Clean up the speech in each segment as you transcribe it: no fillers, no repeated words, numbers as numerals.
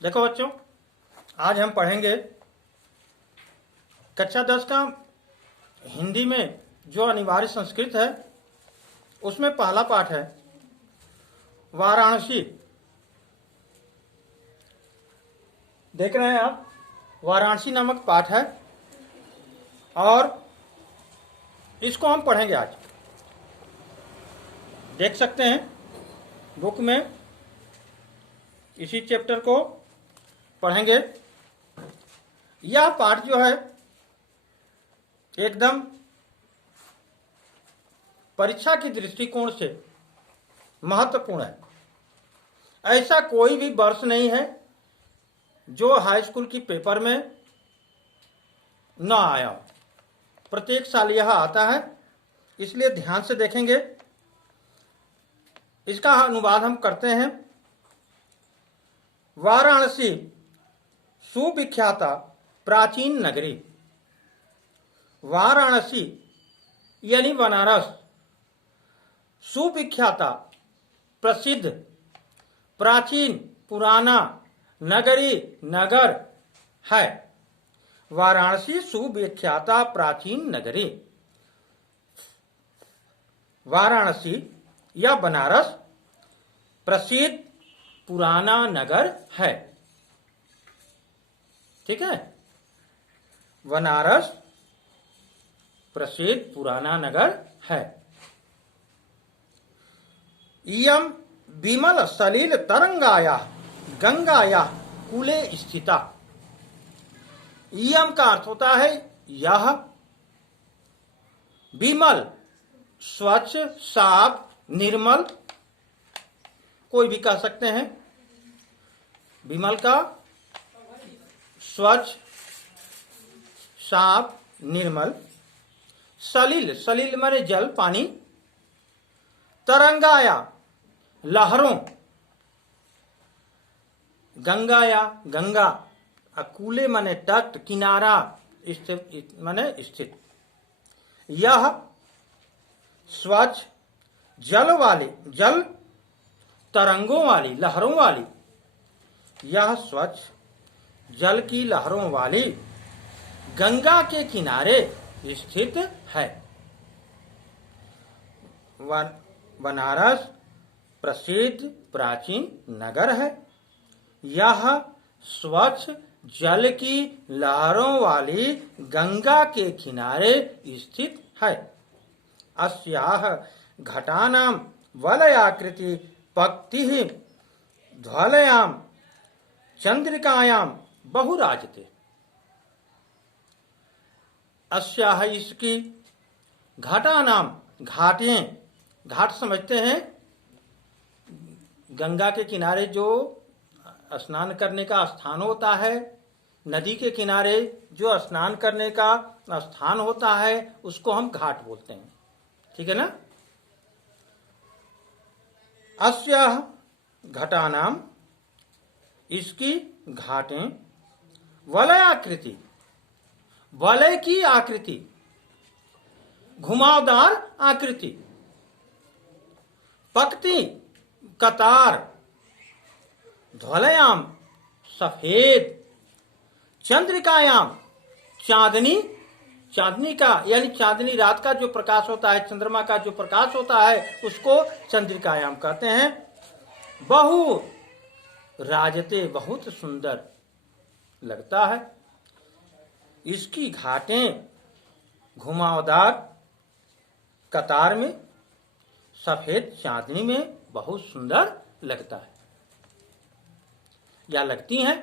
देखो बच्चों, आज हम पढ़ेंगे कक्षा 10 का हिंदी में जो अनिवार्य संस्कृत है उसमें पहला पाठ है वाराणसी। देख रहे हैं आप, वाराणसी नामक पाठ है और इसको हम पढ़ेंगे आज। देख सकते हैं बुक में, इसी चैप्टर को पढ़ेंगे। यह पाठ जो है एकदम परीक्षा की दृष्टिकोण से महत्वपूर्ण है। ऐसा कोई भी वर्ष नहीं है जो हाई स्कूल की पेपर में न आया हो। प्रत्येक साल यह आता है, इसलिए ध्यान से देखेंगे। इसका अनुवाद हम करते हैं। वाराणसी सुविख्याता प्राचीन नगरी। वाराणसी यानी बनारस सुविख्याता प्रसिद्ध प्राचीन पुराना नगरी नगर है। वाराणसी सुविख्याता प्राचीन नगरी। वाराणसी या बनारस प्रसिद्ध पुराना नगर है। ठीक है, बनारस प्रसिद्ध पुराना नगर है। इयम विमल सलिल तरंगाया गंगाया कूले स्थिता। इयम का अर्थ होता है यह। विमल स्वच्छ साफ निर्मल, कोई भी कह सकते हैं। विमल का स्वच्छ साफ निर्मल। सलिल, सलिल माने जल पानी। तरंगाया लहरों। गंगाया गंगा। अकूले माने तट किनारा, स्थित माने स्थित। यह स्वच्छ जल वाली, जल तरंगों वाली, लहरों वाली। यह स्वच्छ जल की लहरों वाली गंगा के किनारे स्थित है। बनारस प्रसिद्ध प्राचीन नगर है। यह स्वच्छ जल की लहरों वाली गंगा के किनारे स्थित है। अस्याह घटानां वलयाकृति पक्तिः ध्वलयां चंद्रिकायां बहुराजते। अस्याह इसकी घटानाम घाटें, घाट समझते हैं गंगा के किनारे जो स्नान करने का स्थान होता है। नदी के किनारे जो स्नान करने का स्थान होता है उसको हम घाट बोलते हैं। ठीक है ना। अस्याह घटानाम, इसकी घाटें, वलयाकृति, वलय की आकृति, घुमावदार आकृति, पंक्ति कतार, ध्वलयाम सफेद, चंद्रिकायाम चांदनी, चांदनी का यानी चांदनी रात का जो प्रकाश होता है, चंद्रमा का जो प्रकाश होता है उसको चंद्रिकायाम कहते हैं। बहु राजते, बहुत सुंदर लगता है। इसकी घाटें घुमावदार कतार में, सफेद चांदनी में बहुत सुंदर लगता है या लगती हैं।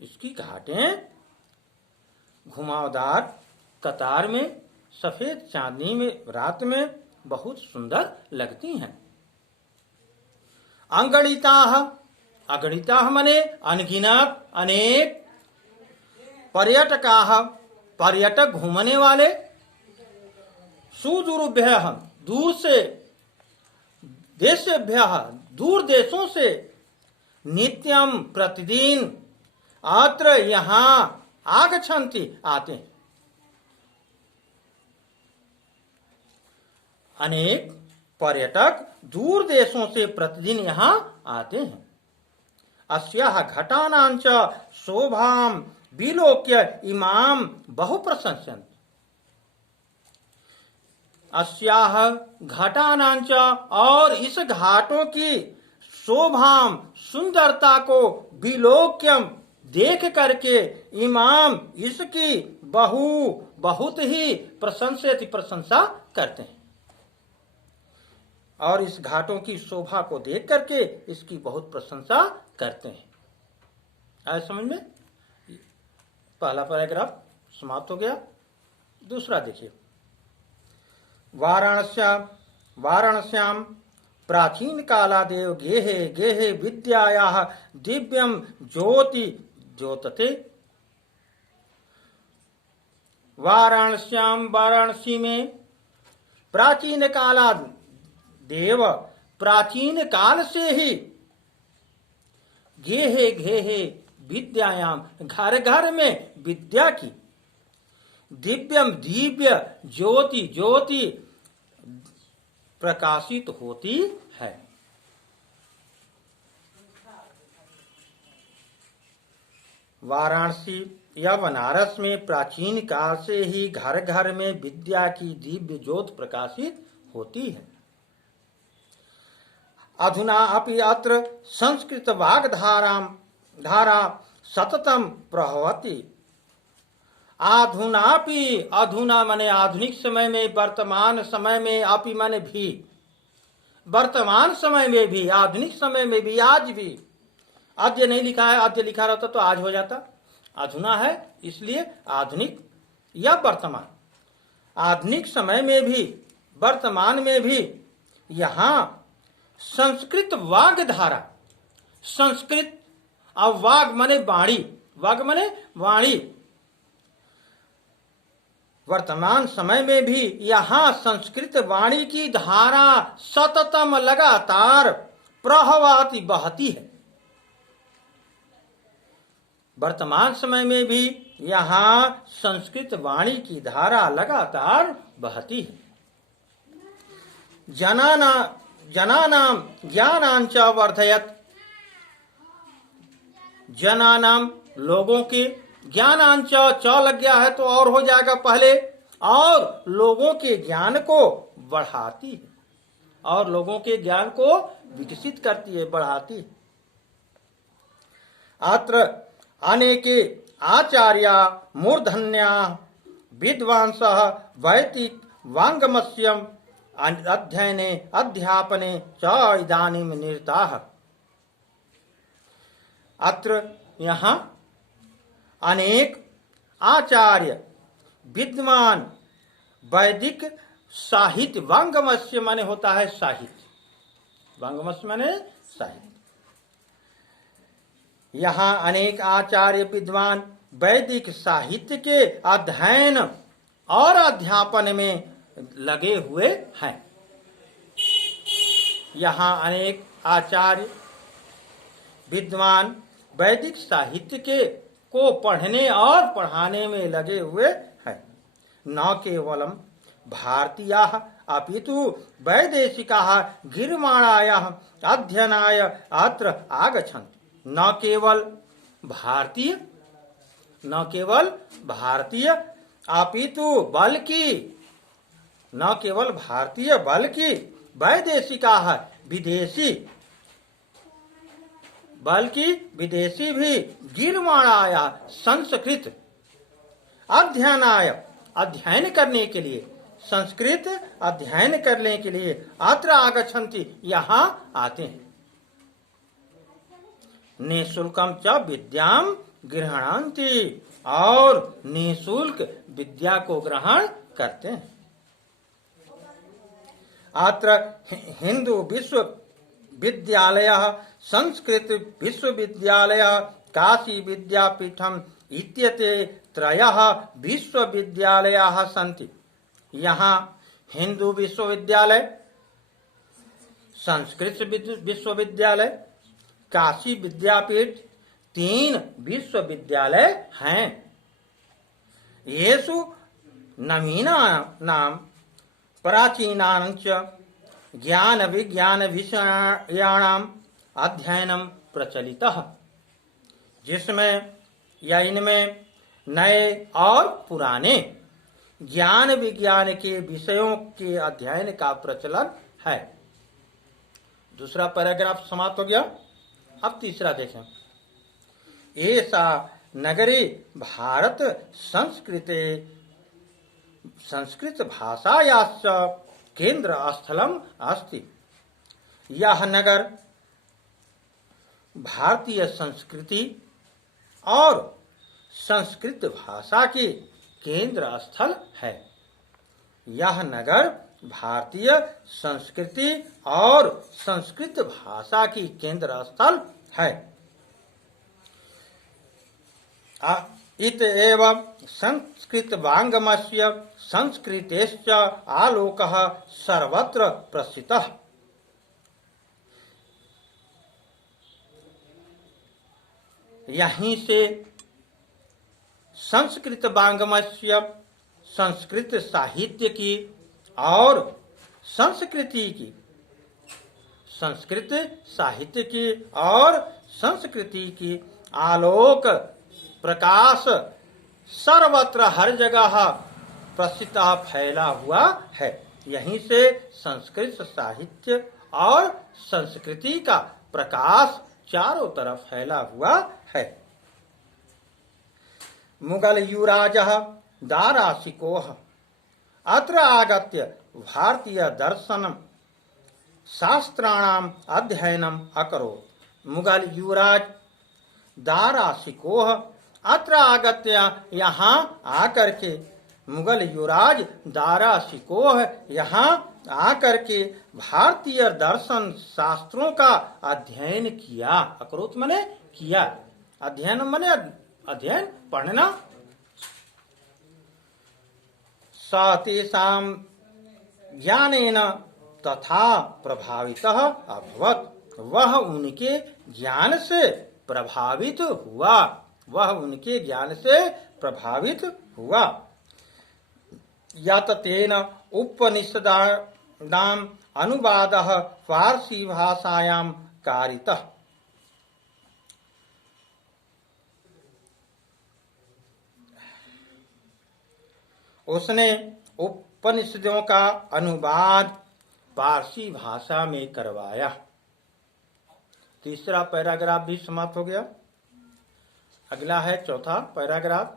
इसकी घाटें घुमावदार कतार में, सफेद चांदनी में, रात में बहुत सुंदर लगती हैं। अंगणिताः, अगणिताः माने अनगिनत, अनेक। पर्यटकाः, पर्यटक घूमने वाले। सुदूरभ्यः, दूर से, देशेभ्यः, दूर देशों से। नित्यम, प्रतिदिन। अत्र, यहाँ। आगच्छन्ति, आते हैं। अनेक पर्यटक दूर देशों से प्रतिदिन यहाँ आते हैं। अस्याः घटानां च शोभां विलोक्य इमां बहु प्रशंसन्ति। अस्याः घटानां च, और इस घाटों की शोभाम सुंदरता को विलोक्यम देख करके इमाम इसकी बहुत ही प्रशंसा करते हैं। और इस घाटों की शोभा को देख करके इसकी बहुत प्रशंसा करते हैं। आए समझ में? पहला पैराग्राफ समाप्त हो गया। दूसरा देखिए, वाराणस्याम प्राचीन कालादेव गेहे गेहे विद्यायाः दिव्यम ज्योति ज्योतते। वाराणसी में प्राचीन काला देव, प्राचीन काल से ही गेहे गेहे विद्यायाम, घर घर में विद्या की, दिव्यम दिव्य, ज्योति ज्योति प्रकाशित होती है। वाराणसी या बनारस में प्राचीन काल से ही घर घर में विद्या की दिव्य ज्योत प्रकाशित होती है। अधुना अपि अत्र संस्कृत धारा सततम प्रवहति। अधुनापि, अधुना माने आधुनिक समय में, वर्तमान समय में, अपि माने भी, वर्तमान समय में भी, आधुनिक समय में भी, आज भी। अद्य नहीं लिखा है, अद्य लिखा रहता तो आज हो जाता। अधुना है इसलिए आधुनिक या वर्तमान। आधुनिक समय में भी, वर्तमान में भी यहाँ संस्कृत वाग धारा, संस्कृत और वाग माने वाणी, वाग माने वाणी। वर्तमान समय में भी यहाँ संस्कृत वाणी की धारा सततम लगातार प्रवहती बहती है। वर्तमान समय में भी यहाँ संस्कृत वाणी की धारा लगातार बहती है। जनानाम ज्ञानांच वर्धयत। जनानाम लोगों के, ज्ञानांच च लग गया है तो और हो जाएगा पहले, और लोगों के ज्ञान को बढ़ाती है, और लोगों के ज्ञान को विकसित करती है, बढ़ाती है। अत्र अनेके आचार्या मूर्धन्या विद्वांसः वैदिक वाङ्मयस्य अध्ययने अध्यापने च इदानीं निरताः। अत्र यहाँ अनेक आचार्य विद्वान वैदिक साहित्य, वाङ्मयस्य माने होता है साहित्य, वाङ्मयस्य माने साहित्य। यहाँ अनेक आचार्य विद्वान वैदिक साहित्य के अध्ययन और अध्यापन में लगे हुए हैं। यहाँ अनेक आचार्य विद्वान वैदिक साहित्य के को पढ़ने और पढ़ाने में लगे हुए हैं। न केवलम भारतीयाः अपितु वैदेशिकाः गिर्वाणायाः अध्ययनाय अत्र आगच्छन्ति। न केवल भारतीय अपितु बल्कि, न केवल भारतीय बल्कि वैदेशिकाः विदेशी, बल्कि विदेशी भी गिर्वाणाय संस्कृत अध्ययनाय, अध्ययन करने के लिए, संस्कृत अध्ययन करने के लिए अत्र आगच्छन्ति, यहाँ आते हैं। निःशुल्कम च विद्याम गृह्णान्ति, और निःशुल्क विद्या को ग्रहण करते हैं। अत्र हिंदू विश्वविद्यालयः, संस्कृत विश्वविद्यालयः, काशी विद्यापीठम इत्येते त्रयः विश्वविद्यालयाः सन्ति। यहाँ हिंदू विश्वविद्यालय, संस्कृत विश्वविद्यालय, काशी विद्यापीठ, 3 विश्वविद्यालय हैं। येषु नवीनानां प्राचीनानां च ज्ञान विज्ञान विषयाणाम् अध्ययनं प्रचलित, जिसमें या इनमें नए और पुराने ज्ञान विज्ञान के विषयों के अध्ययन का प्रचलन है। दूसरा पैराग्राफ समाप्त हो गया। अब तीसरा देखें। ऐसा नगरे भारत संस्कृत भाषायाश्च केंद्र स्थलम अस्ति। यह नगर भारतीय संस्कृति और संस्कृत भाषा के केंद्र स्थल है। यह नगर भारतीय संस्कृति और संस्कृत भाषा की केंद्र स्थल है। इत एव संस्कृत वाङ्मयस्य संस्कृतेश्च आलोकः सर्वत्र प्रसिद्धः। यहीं से संस्कृत वाङ्मयस्य संस्कृत साहित्य की और संस्कृति की, संस्कृत साहित्य की और संस्कृति की आलोक प्रकाश सर्वत्र हर जगह प्रसिद्ध फैला हुआ है। यहीं से संस्कृत साहित्य और संस्कृति का प्रकाश चारों तरफ फैला हुआ है। मुगल युवराजः दाराशिकोः अत्र आगत्य भारतीय दर्शन शास्त्राणाम अध्ययनम अकरोत्। मुगल युवराज दाराशिकोः अत्र आगत्य यहाँ आकर के, मुगल युवराज दाराशिकोह यहाँ आकर के भारतीय दर्शन शास्त्रों का अध्ययन किया। अकरोत् मने किया, अध्ययन मने अध्ययन पढ़ना। स तेषां ज्ञानेन तथा प्रभावितः अभवत्। वह उनके ज्ञान से प्रभावित हुआ, वह उनके ज्ञान से प्रभावित हुआ। यत तेन उपनिषदानाम् अनुवादः फारसी भाषायां कारितः। उसने उपनिषदों का अनुवाद पारसी भाषा में करवाया। तीसरा पैराग्राफ भी समाप्त हो गया। अगला है चौथा पैराग्राफ,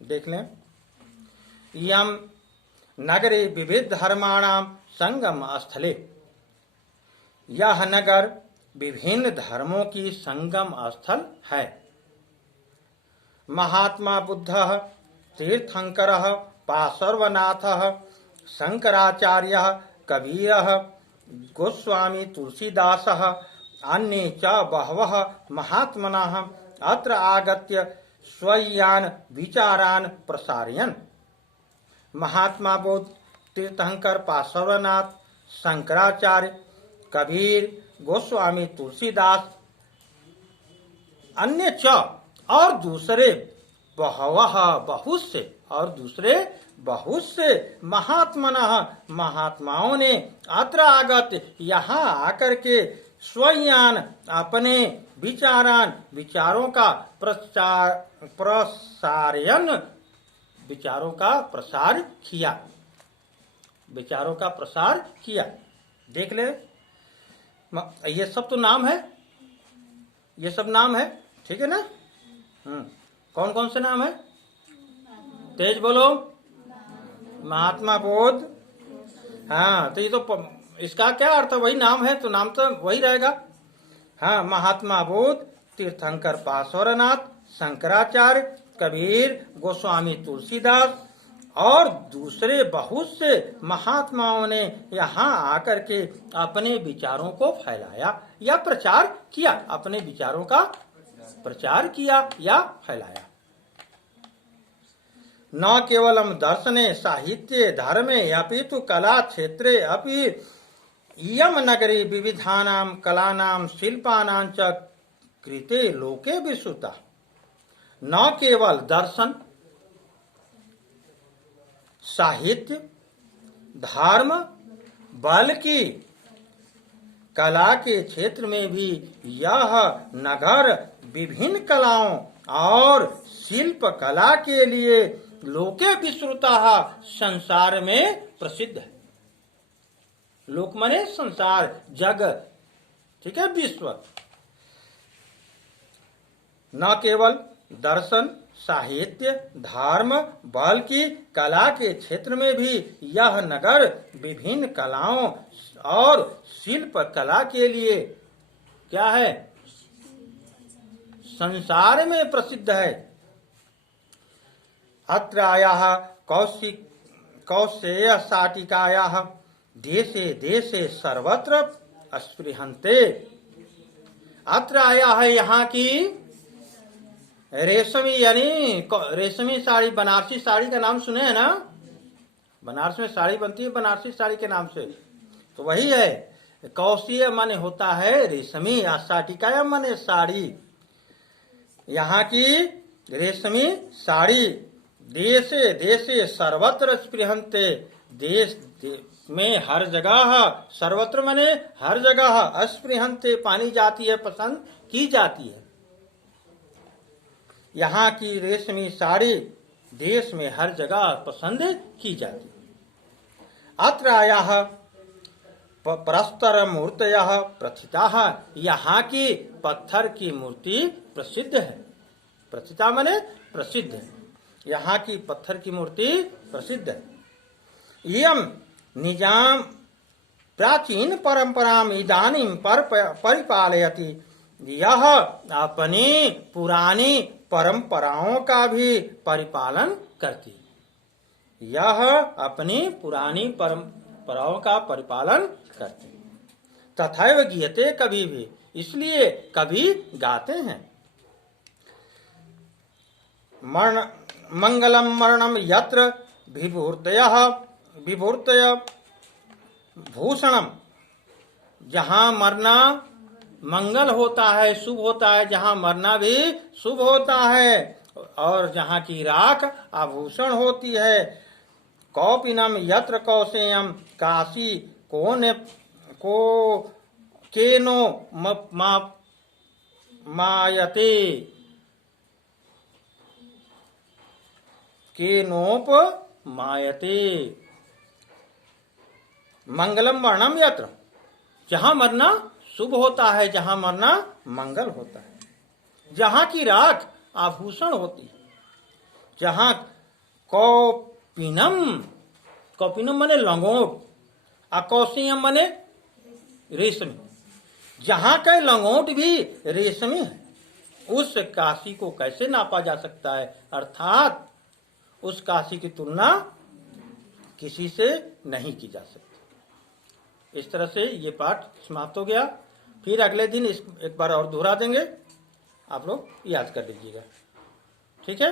देख लें। यम नगरे विविध धर्माणाम संगम स्थले। यह नगर विभिन्न धर्मों की संगम स्थल है। महात्मा बुद्धः, तीर्थंकरः, पार्श्वनाथः, शंकराचार्यः, कबीरः, गोस्वामी तुलसीदासः, अन्ये च बहवः महात्मनः अत्र आगत्य स्वकीयान् विचारान् प्रसारयन्। महात्मा बुद्ध, तीर्थंकर, पार्श्वनाथ, शंकराचार्य, कबीर, गोस्वामी तुलसीदास, अन्य च और दूसरे बहवः बहुत से, और दूसरे बहुत से महात्मनः महात्माओं ने अत्र आगत यहाँ आकर के स्वकीयान अपने विचारान विचारों का प्रसारयन विचारों का प्रसार किया, विचारों का प्रसार किया। देख ले, ये सब तो नाम है, ये सब नाम है, ठीक है ना। कौन कौन से नाम है? तेज बोलो। महात्मा बुद्ध, हाँ, तो ये तो इसका क्या अर्थ है? वही नाम है तो नाम तो वही रहेगा। हाँ, महात्मा बुद्ध, तीर्थंकर पार्श्वनाथ, शंकराचार्य, कबीर, गोस्वामी तुलसीदास और दूसरे बहुत से महात्माओं ने यहाँ आकर के अपने विचारों को फैलाया या प्रचार किया, अपने विचारों का प्रचार किया या फैलाया। न केवलम दर्शने, साहित्ये, धर्मे अपितु कला क्षेत्रे अपि इयं नगरी विविधानां कलानां शिल्पानां च कृते लोके विश्रुता। न केवल दर्शन, साहित्य, धर्म, बल्कि कला के क्षेत्र में भी यह नगर विभिन्न कलाओं और शिल्प कला के लिए लोके विश्रुतः संसार में प्रसिद्ध है। लोक माने संसार, जग, ठीक है, विश्व। न केवल दर्शन, साहित्य, धर्म, बल्कि कला के क्षेत्र में भी यह नगर विभिन्न कलाओं और शिल्प कला के लिए क्या है, संसार में प्रसिद्ध है। अत्रायाः कौशेय शाटिकायाः देशे देशे सर्वत्र स्पृहन्ते। अत्रायाः यहाँ की रेशमी यानी रेशमी साड़ी, बनारसी साड़ी का नाम सुने हैं ना? बनारस में साड़ी बनती है बनारसी साड़ी के नाम से, तो वही है। कौशीय माने होता है रेशमी, शाटिकाया माने साड़ी। यहाँ की रेशमी साड़ी देशे देशे सर्वत्र स्पृहन्ते, देश में हर जगह, सर्वत्र माने हर जगह, स्पृहन्ते पानी जाती है, पसंद की जाती है। यहाँ की रेशमी साड़ी देश में हर जगह पसंद की जाती है। अत्रायाः प्रस्तर मूर्तयः प्रथिताः, यहाँ की पत्थर की मूर्ति प्रसिद्ध है। प्रथिता माने प्रसिद्ध है, यहाँ की पत्थर की मूर्ति प्रसिद्ध है। इयं निजाम प्राचीन परंपराम इदानीं परिपालयति, यह अपनी पुरानी परंपराओं का भी परिपालन करती, यह अपनी पुरानी परंपराओं का परिपालन करती। तथैव गीयते, कभी भी, इसलिए कभी गाते हैं। मंगलम मरणम यत्र विभूर्तय भूषणम, जहाँ मरना मंगल होता है, शुभ होता है, जहाँ मरना भी शुभ होता है, और जहाँ की राख आभूषण होती है। कौपिनम यत्र कौशेयम काशी को केनो मायते, केनोप मायते। मंगलम वर्णम यत्र, जहाँ मरना शुभ होता है, जहाँ मरना मंगल होता है, जहाँ की राख आभूषण होती है, जहाँ कौपिनम, कौपिनम माने लंगोट, कौशियम माने रेशमी, जहाँ का लंगोट भी रेशमी है, उस काशी को कैसे नापा जा सकता है? अर्थात उस काशी की तुलना किसी से नहीं की जा सकती। इस तरह से ये पाठ समाप्त हो गया। फिर अगले दिन इस एक बार और दोहरा देंगे, आप लोग याद कर लीजिएगा, ठीक है।